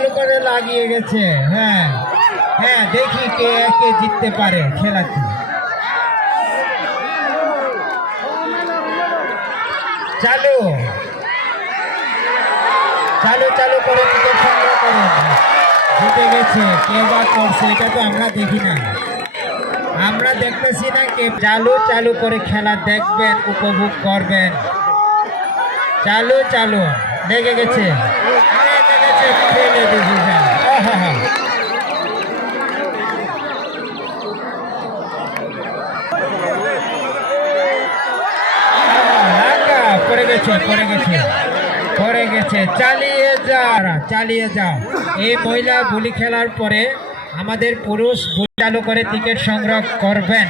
করে লাগিয়ে গেছে। হ্যাঁ। হ্যাঁ দেখি কে কে জিততে পারে খেলাতে। চালু। চালু চালু করে টিকিট সংগ্রহ করুন। জিতে গেছে। কে বা করছে, এটা তো আমরা দেখি না। আমরা দেখতেছি না কে। চালু চালু করে খেলা দেখবেন, উপভোগ করবেন। চালু চালু। লেগে গেছে। ফেলে গেছে পড়ে গেছে চালিয়ে যা চালিয়ে যাও এই মহিলা বুলি খেলার পরে আমাদের পুরুষ চালু করে টিকিট সংগ্রহ করবেন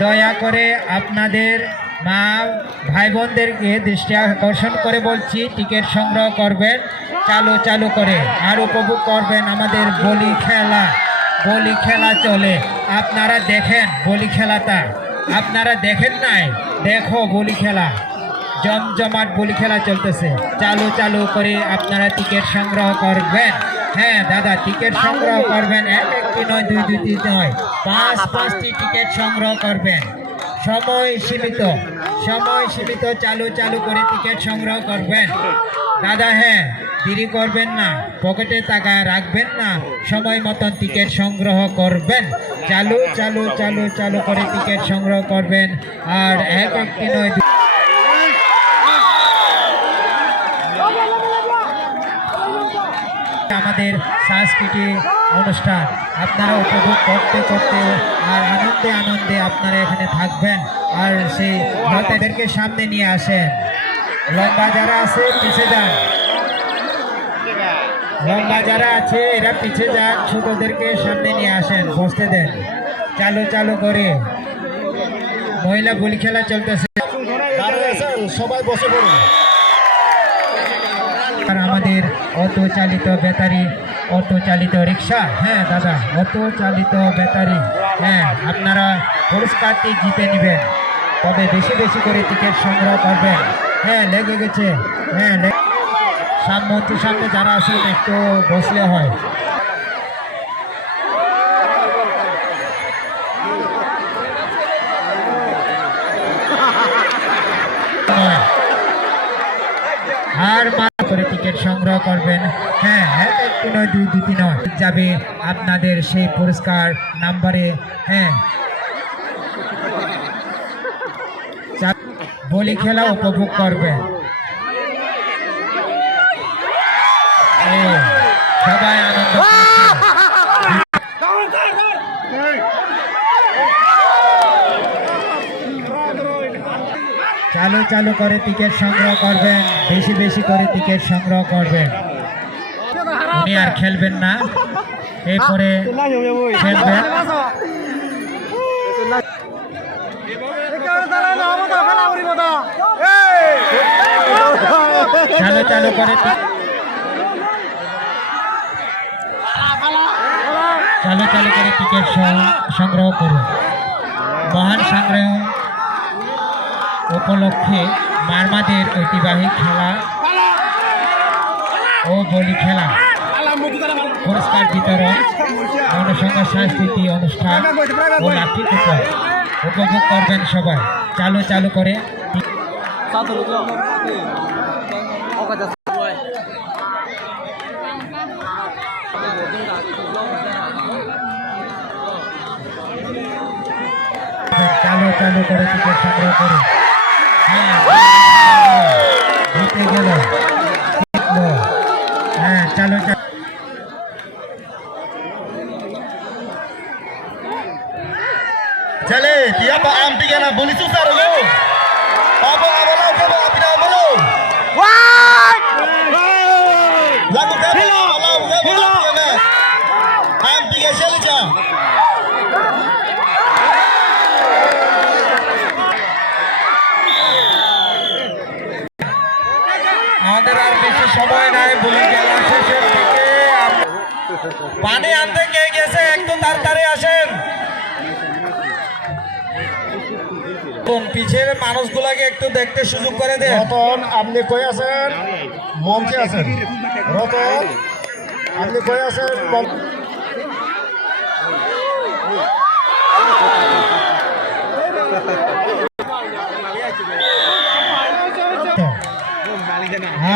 দয়া করে আপনাদের মা ভাই বোনদেরকে দৃষ্টি আকর্ষণ করে বলছি, টিকিট সংগ্রহ করবেন, চালু চালু করে, আর উপভোগ করবেন আমাদের বলি খেলা বলি খেলা চলে। আপনারা দেখেন বলি খেলাটা। আপনারা দেখেন নাই? দেখো বলি খেলা। জমজমাট বলি খেলা চলতেছে। চালু চালু করে আপনারা টিকিট সংগ্রহ করবেন। হ্যাঁ দাদা, টিকিট সংগ্রহ করবেন এক একটি নয়, দুই দুইটি নয়। পাঁচ, পাঁচটি টিকিট সংগ্রহ করবেন। সময় সীমিত সময় সীমিত, চালু চালু করে টিকিট সংগ্রহ করবেন। দাদা হ্যাঁ দেরি করবেন না, পকেটে টাকা রাখবেন না, সময় মতন টিকিট সংগ্রহ করবেন। চালু চালু চালু চালু করে টিকিট সংগ্রহ করবেন। আর এক একটি নয় দুই- আমাদের সাংস্কৃতিক অনুষ্ঠান। আপনারা উপভোগ করতে করতে আর আনন্দে আনন্দে আপনারা এখানে থাকবেন আর সেই লতাদেরকে সামনে নিয়ে আসেন। লম্বা যারা আছে, পিছে যান। লম্বা যারা আছে, এরা পিছে যান, ছোটদেরকে সামনে নিয়ে আসেন, বসতে দেন। চালু চালু করে। মহিলা গুলি খেলা চলতেছে। সবাই বসে পড়ুন। আমাদের অটো চালিত ব্যাটারি অটো চালিত রিক্সা হ্যাঁ দাদা অটো চালিত ব্যাটারি হ্যাঁ আপনারা পুরস্কারটি জিতে নেবেন। তবে বেশি বেশি করে টিকিট সংগ্রহ করবেন। হ্যাঁ লেগে গেছে। হ্যাঁ সামনে সামনে যারা আছেন একটু বসলে হয় নয়। আর মাত্র করে টিকিট সংগ্রহ করবেন। হ্যাঁ হ্যাঁ একটি নয় দুই দুটি নয় যাবে আপনাদের সেই পুরস্কার নাম্বারে। হ্যাঁ। বলি খেলা উপভোগ করবেন সবাই আনন্দ করছে। চালু চালু করে টিকিট সংগ্রহ করবেন, বেশি বেশি করে টিকিট সংগ্রহ করবেন। উনি আর খেলবেন না। এরপরে খেলবেন। চালু চালু করে চালু চালু করে টিকিট সংগ্রহ করুন। মহান সংগ্রহ উপলক্ষে মারমাদের ঐতিহ্যবাহী খেলা ও বলি খেলা। পুরস্কার বিতরণ, জনসংখ্যা সাংস্কৃতিক অনুষ্ঠান ও লাঠি কুপন উপভোগ করবেন সবাই। চালু চালু করে। চালু চালু করে টিকিট সংগ্রহ হ্যাঁ জিতে গেল জিতলো। হ্যাঁ চালু চালু चले dia pa am tiga na buli susah dulu apa apa lo apa apa dah apa lo lagu apa lo lagu apa পানি আনতে কে গেছে? একটু তাড়াতাড়ি আসেন। পিছের মানুষগুলাকে একটু দেখতে সুযোগ করে দেন। রতন আপনি কই আছেন? মঞ্চে আছেন। রতন আপনি কই আছেন?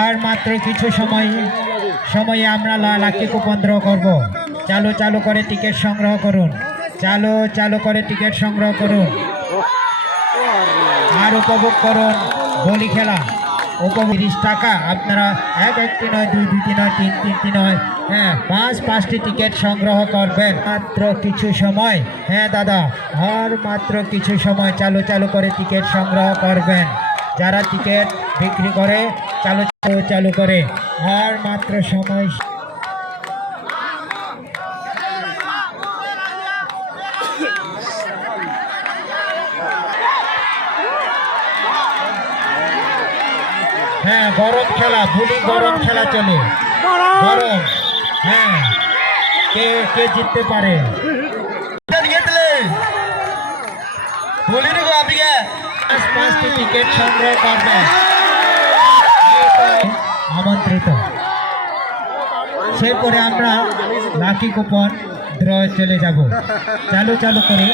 আর মাত্র কিছু সময় সময়ে আমরা লাকি কুপন করব। চালু চালু করে টিকিট সংগ্রহ করুন। চালু চালু করে টিকিট সংগ্রহ করুন। আর উপভোগ করুন বলি খেলা। তিরিশ টাকা। আপনারা এক একটি নয় দুই দুইটি নয় তিন তিনটি নয় হ্যাঁ। পাঁচ, পাঁচটি টিকিট সংগ্রহ করবেন। মাত্র কিছু সময়। হ্যাঁ দাদা, আর মাত্র কিছু সময় চালু চালু করে টিকিট সংগ্রহ করবেন। যারা টিকিট বিক্রি করে চালু চালু করে। আর মাত্র সময় হ্যাঁ গরম খেলা গুলি গরম খেলা চলে। গরম হ্যাঁ কে কে জিততে পারে? আপনি পাঁচটি টিকিট সংগ্রহ করবেন আমন্ত্রিত সেরপরে আমরা লাকি কুপন ড্র চলে যাব। চালু চালু করে।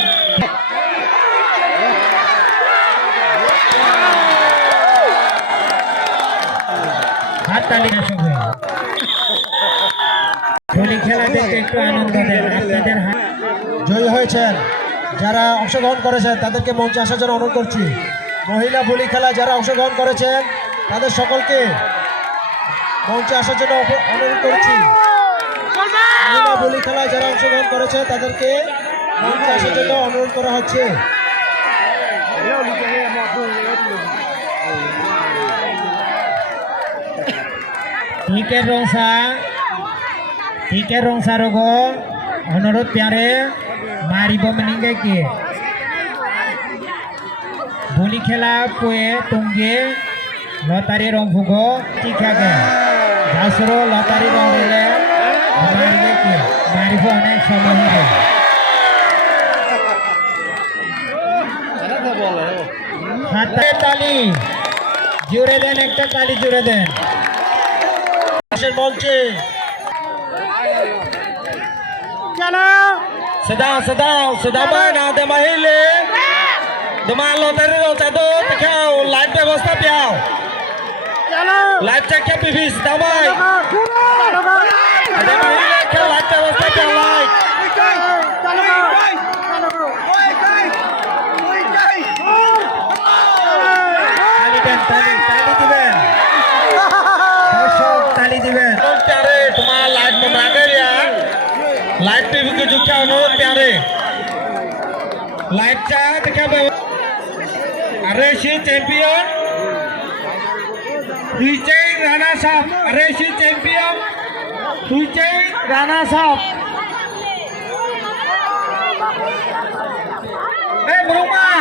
জয়ী হয়েছেন। যারা অংশগ্রহণ করেছেন, তাদেরকে মঞ্চে আসার জন্য অনুরোধ করছি। মহিলা ভলি খেলা যারা অংশগ্রহণ করেছেন, তাদের সকলকে মঞ্চে আসার জন্য অনুরোধ করছি। মহিলা ভলি খেলায় যারা অংশগ্রহণ করেছে, তাদেরকে মঞ্চে আসার জন্য অনুরোধ করা হচ্ছে। টিকের রংসা টিকের রংসা রোগ অনুরোধ প্যারে, মারিব মিনিঙ্গে কি বুলি খেলা, পুয়ে টুঙ্গে লতারি রং ভুগ টিকাগে ঘাসর লতারি দিলে মারিবে কি মারিব অনেক সময় হবে হাতে তালি জুড়ে দেন একটা তালি জুড়ে দেন মঞ্চে Sedang, sedang, sedang mana ada mahile. Dema lo tadi lo satu tikau live ব্যবস্থা piao. Live check ke pipi sedang mai. Ada mahile ke live ব্যবস্থা piao live. তালি দেন তালি তালি দিবেন দর্শক তালি দিবেন अनुरोध प्यारे तुम्हारा लाइव में बना लिया लाइव टीवी के जो क्या अनुरोध प्यारे लाइव चा क्या अरे शी चैंपियन વિજય રાણા સાહેબ રેસી ચેમ્પિયન. વિજય રાણા સાહેબ. એ બ્રુમા